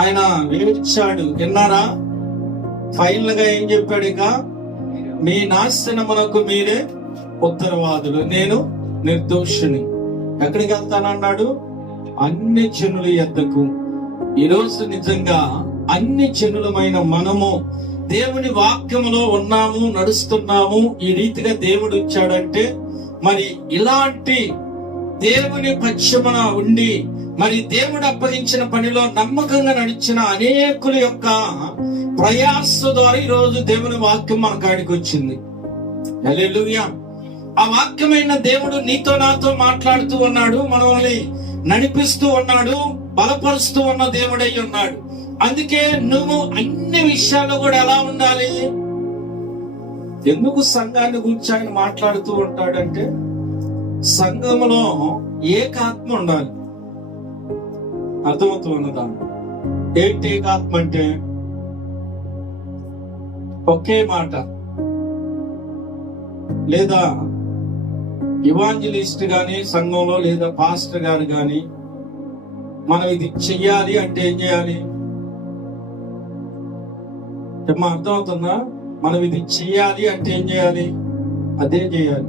ఆయన వేడ్చాడు. విన్నారా? ఫైనల్ గా ఏం చెప్పాడు? ఇక మీ నాశనమునకు మీరే ఉత్తరవాదులు, నేను నిర్దోషిని. ఎక్కడికి వెళ్తానన్నాడు? అన్ని జనుల యొద్దకు. ఈరోజు నిజంగా అన్ని జనులమైన మనము దేవుని వాక్యములో ఉన్నాము, నడుస్తున్నాము. ఈ రీతిగా దేవుడు ఇచ్చాడంటే మరి ఇలాంటి దేవుని పక్షమున ఉండి మరి దేవుడు అప్పగించిన పనిలో నమ్మకంగా నడిచిన అనేకుల యొక్క ప్రయాస ద్వారా ఈ రోజు దేవుని వాక్యం మన కాడికి వచ్చింది. హల్లెలూయా. ఆ వాక్యమైన దేవుడు నీతో నాతో మాట్లాడుతూ ఉన్నాడు, మనల్ని నడిపిస్తూ ఉన్నాడు, బలపరుస్తూ ఉన్న దేవుడై ఉన్నాడు. అందుకే నువ్వు అన్ని విషయాల్లో కూడా ఎలా ఉండాలి? ఎందుకు సంఘాన్ని గురించి ఆయన మాట్లాడుతూ ఉంటాడంటే సంఘములో ఏకాత్మ ఉండాలి. అర్థమవుతూ ఉన్నదా? ఏంటి ఏకాత్మ అంటే? ఒకే మాట. లేదా ఇవాంజలిస్ట్ గాని సంఘంలో లేదా పాస్టర్ గారు గాని మనం ఇది చెయ్యాలి అంటే ఏం చేయాలి? అర్థమవుతుందా? మనం ఇది చెయ్యాలి అంటే ఏం చేయాలి? అదే చేయాలి.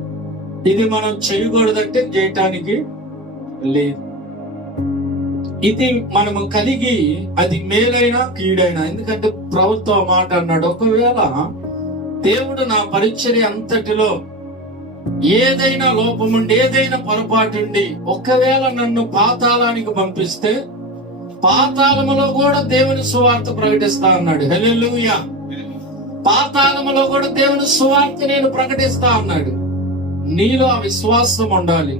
ఇది మనం చేయకూడదంటే చేయటానికి లేదు. ఇది మనము కలిగి అది మేలైనా కీడైనా, ఎందుకంటే ప్రభుత్వం మాట అన్నాడు, ఒకవేళ దేవుడు నా పరిచర్య అంతటిలో ఏదైనా లోపముండి ఏదైనా పొరపాటుండి ఒకవేళ నన్ను పాతాళానికి పంపిస్తే పాతాళములో కూడా దేవుని సువార్త ప్రకటిస్తా అన్నాడు. హల్లెలూయా. పాతాళములో కూడా దేవుని సువార్త నేను ప్రకటిస్తా అన్నాడు. నీలో ఆ విశ్వాసం ఉండాలి,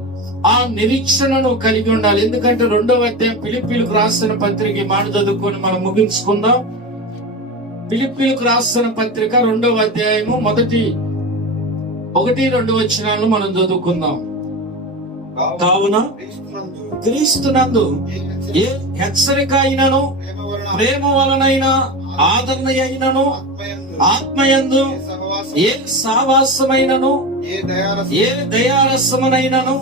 ఆ నిరీక్షణను కలిగి ఉండాలి. ఎందుకంటే 2వ అధ్యాయం ఫిలిప్పీలకు రాసిన పత్రిక ఈ మాట చదువుకొని మనం ముగించుకుందాం. ఫిలిప్పీలకు రాసిన పత్రిక 2వ అధ్యాయము 1-2 వచనాలను మనం చదువుకుందాం. కావున క్రీస్తునందు ఏ హెచ్చరిక అయినను, ప్రేమ వలనైనా, ఆదరణ అయినను, ఆత్మయందు ఏ సావాసమైనను, ఏ దయారసమునైనను,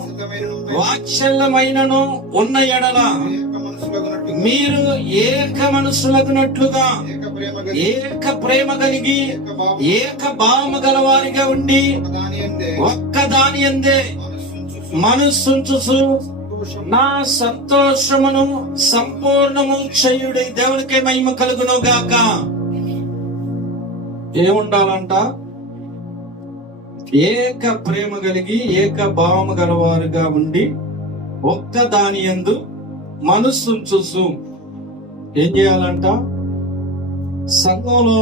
వాత్సల్యమైనను ఉన్న ఎడల మీరు ఏక మనసులగునట్లుగా ఏక ప్రేమ కలిగి ఏక భావము గలవారిగా ఉండి ఒక్కదాని యందే మనస్సుంచుచు నా సంతోషమును సంపూర్ణము చేయుడి. దేవునికే మహిమ కలుగును గాక. ఏముండాలంట? ఏక ప్రేమ కలిగి ఏక భావము గలవారుగా ఉండి ఒక్క దాని యందు మనస్సుంచుచు. ఏం చేయాలంట? సంఘంలో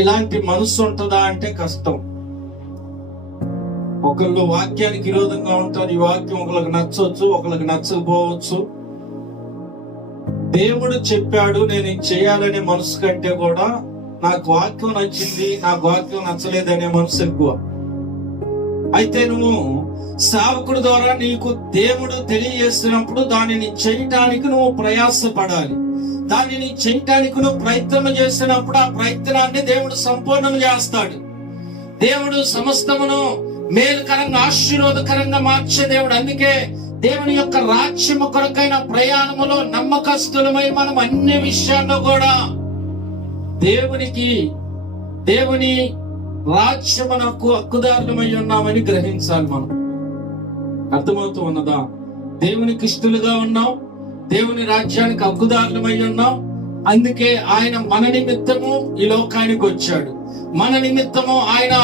ఇలాంటి మనస్సు ఉంటుందా అంటే కష్టం. ఒకళ్ళు వాక్యానికి విరోధంగా ఉంటారు. ఈ వాక్యం ఒకరికి నచ్చవచ్చు, ఒకరికి నచ్చకపోవచ్చు. దేవుడు చెప్పాడు నేను ఇది చేయాలనే మనసు కంటే కూడా నాకు వాక్యం నచ్చింది, నాకు వాక్యం నచ్చలేదనే మనసు ఎక్కువ. అయితే నువ్వు సేవకుడి ద్వారా నీకు దేవుడు తెలియజేస్తున్నప్పుడు దానిని చేయటానికి నువ్వు ప్రయాసపడాలి. దానిని చేయటానికి నువ్వు ప్రయత్నం చేసినప్పుడు ఆ ప్రయత్నాన్ని దేవుడు సంపూర్ణం చేస్తాడు. దేవుడు సమస్తమును మేలుకరంగా ఆశీర్వాదకరంగా మార్చే దేవుడు. అందుకే దేవుని యొక్క రాజ్యము కొరకైన ప్రయాణములో నమ్మకస్తులమై మనం అన్ని విషయాల్లో కూడా దేవుని రాజ్యమునకు హక్కుదారులమై ఉన్నామని గ్రహించాలి. మనం అర్థమవుతూ ఉన్నదా? దేవునికి ఇష్టలుగా ఉన్నాం, దేవుని రాజ్యానికి హక్కుదారులమై ఉన్నాం. అందుకే ఆయన మన నిమిత్తము ఈ లోకానికి వచ్చాడు. మన నిమిత్తము ఆయన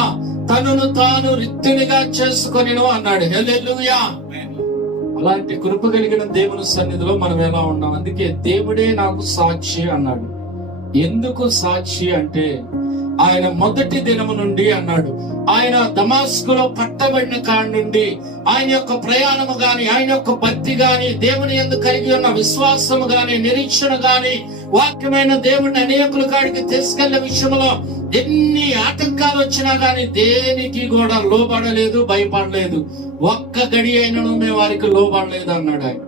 తనను తాను రిక్తునిగా చేసుకొనిను అన్నాడు. హల్లెలూయా. అలాంటి కృప కలిగిన దేవుని సన్నిధిలో మనం ఎలా ఉన్నాం? అందుకే దేవుడే నాకు సాక్షి అన్నాడు. ఎందుకు సాక్షి అంటే ఆయన మొదటి దినము నుండి అన్నాడు, ఆయన దమాస్కులో పట్టబడిన కాడి నుండి ఆయన యొక్క ప్రయాణము గాని, ఆయన యొక్క భక్తి గాని, దేవుని యందు కలిగి ఉన్న విశ్వాసము గాని, నిరీక్షణ గాని, వాక్యమైన దేవుడిని అనేకుల కాడికి తీసుకెళ్లే విషయంలో ఎన్ని ఆటంకాలు వచ్చినా గాని దేనికి కూడా లోబడలేదు, భయపడలేదు. ఒక్క గడి అయినను మేము వారికి లోబడలేదు అన్నాడు ఆయన.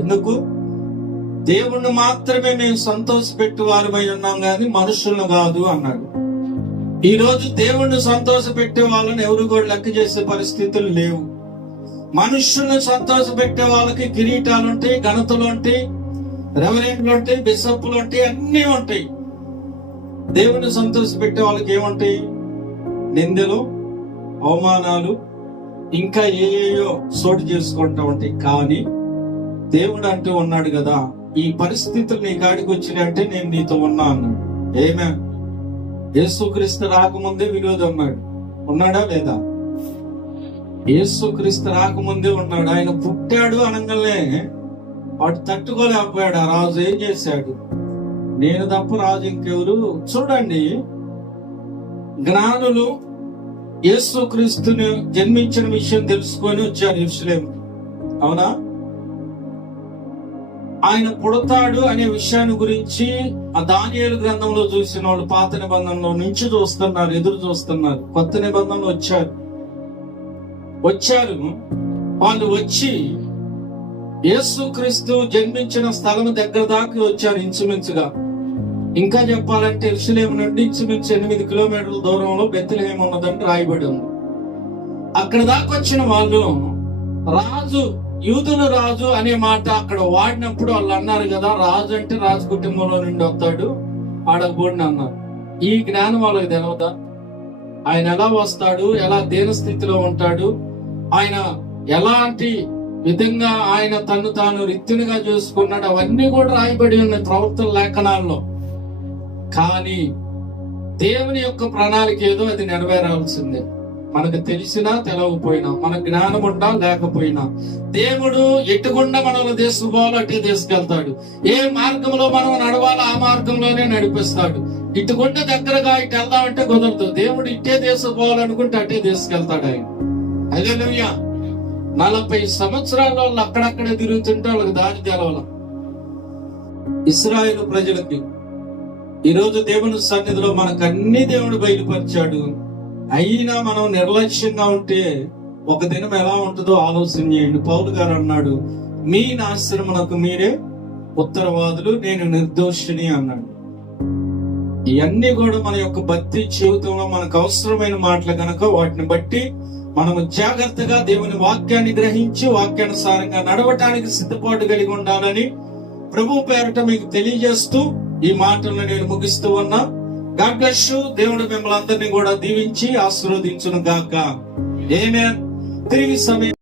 ఎందుకు? దేవుణ్ణి మాత్రమే మేము సంతోషపెట్టు వారమై ఉన్నాం గాని మనుషులను కాదు అన్నాడు. ఈ రోజు దేవుణ్ణి సంతోష పెట్టే వాళ్ళని ఎవరు కూడా లెక్క చేసే పరిస్థితులు లేవు. మనుషుల్ని సంతోష పెట్టే వాళ్ళకి కిరీటాలు ఉంటాయి, ఘనతలు ఉంటాయి, రెవరెంట్లు ఉంటాయి, బిషప్లు ఉంటాయి, అన్నీ ఉంటాయి. దేవుణ్ణి సంతోష పెట్టే వాళ్ళకి ఏముంటాయి? నిందలు, అవమానాలు, ఇంకా ఏయో చోటు చేసుకుంటా ఉంటాయి. కానీ దేవుడు అంటూ ఉన్నాడు కదా, ఈ పరిస్థితులు నీ కాడికి వచ్చినాయంటే నేను నీతో ఉన్నా అన్నాడు. ఏమే? యేసుక్రీస్తు రాకముందే విరోధం ఉన్నాడా లేదా? యేసుక్రీస్తు రాకముందే ఉన్నాడు. ఆయన పుట్టాడు అనగానే వాడు తట్టుకోలేకపోయాడు. ఆ రాజు ఏం చేశాడు? నేను తప్ప రాజు ఇంకెవరు? చూడండి, జ్ఞానులు యేసుక్రీస్తుని జన్మించిన విషయం తెలుసుకొని వచ్చారు యెరూషలేము. అవునా? ఆయన పుడతాడు అనే విషయాన్ని గురించి ఆ దానియేలు గ్రంథంలో చూసిన వాళ్ళు పాత నిబంధనలో నుంచి చూస్తున్నారు, ఎదురు చూస్తున్నారు. కొత్త నిబంధనలు వచ్చారు. వాళ్ళు వచ్చి యేసుక్రీస్తు జన్మించిన స్థలం దగ్గర దాకా వచ్చారు ఇంచుమించుగా. ఇంకా చెప్పాలంటే యెరూషలేము నుండి ఇంచుమించు 8 కిలోమీటర్ల దూరంలో బెత్లెహేము ఉన్నదని రాయబడి ఉంది. అక్కడ దాకా వచ్చిన వాళ్ళు యూదుల రాజు అనే మాట అక్కడ వాడినప్పుడు వాళ్ళు అన్నారు కదా, రాజు అంటే రాజు కుటుంబంలో నుండి వస్తాడు, ఆడబోడిని అన్నారు. ఈ జ్ఞానం వాళ్ళకి తెలవదా? ఆయన ఎలా వస్తాడు, ఎలా దేన స్థితిలో ఉంటాడు, ఆయన ఎలాంటి విధంగా ఆయన తను తాను రిత్తునిగా చేసుకున్నాడు, అవన్నీ కూడా రాయబడి ఉన్నాయి ప్రవక్తల లేఖనాల్లో. కానీ దేవుని యొక్క ప్రణాళిక ఏదో అది నెరవేరాల్సిందే. మనకు తెలిసినా తెలవకపోయినా, మన జ్ఞానం ఉన్నా లేకపోయినా, దేవుడు ఎట్టుకుండా మనల్ని తీసుకుపోవాలో అటే తీసుకెళ్తాడు. ఏ మార్గంలో మనం నడవాలో ఆ మార్గంలోనే నడిపిస్తాడు. ఇటుకుంటే దగ్గరగా ఇటు వెళ్దామంటే కుదరదు. దేవుడు ఇట్టే తీసుకుపోవాలనుకుంటే అటే తీసుకెళ్తాడు ఆయన. హల్లెలూయా. 40 సంవత్సరాల వాళ్ళు అక్కడక్కడే తిరుగుతుంటే వాళ్ళకి దారి తెలవాల. ఇశ్రాయేలు ప్రజలకి ఈరోజు దేవుని సన్నిధిలో మనకు అన్ని దేవుడు బయలుపరిచాడు. అయినా మనం నిర్లక్ష్యంగా ఉంటే ఒక దినం ఎలా ఉంటుందో ఆలోచన చేయండి. పౌలు గారు అన్నాడు, మీ నాశనమునకు మీరే ఉత్తరవాదులు, నేను నిర్దోషిని అన్నాడు. ఇవన్నీ కూడా మన యొక్క భక్తి జీవితంలో మనకు అవసరమైన మాటలు కనుక వాటిని బట్టి మనము జాగ్రత్తగా దేవుని వాక్యాన్ని గ్రహించి వాక్యానుసారంగా నడవటానికి సిద్ధపాటు కలిగి ఉండాలని ప్రభు పేరట మీకు తెలియజేస్తూ ఈ మాటలను నేను ముగిస్తూ ఉన్నా. God bless you. దేవుడు మిమ్మల్ని అందరినీ కూడా దీవించి ఆశీర్వదించును గాక. ఆమేన్. తిరిగి సమయం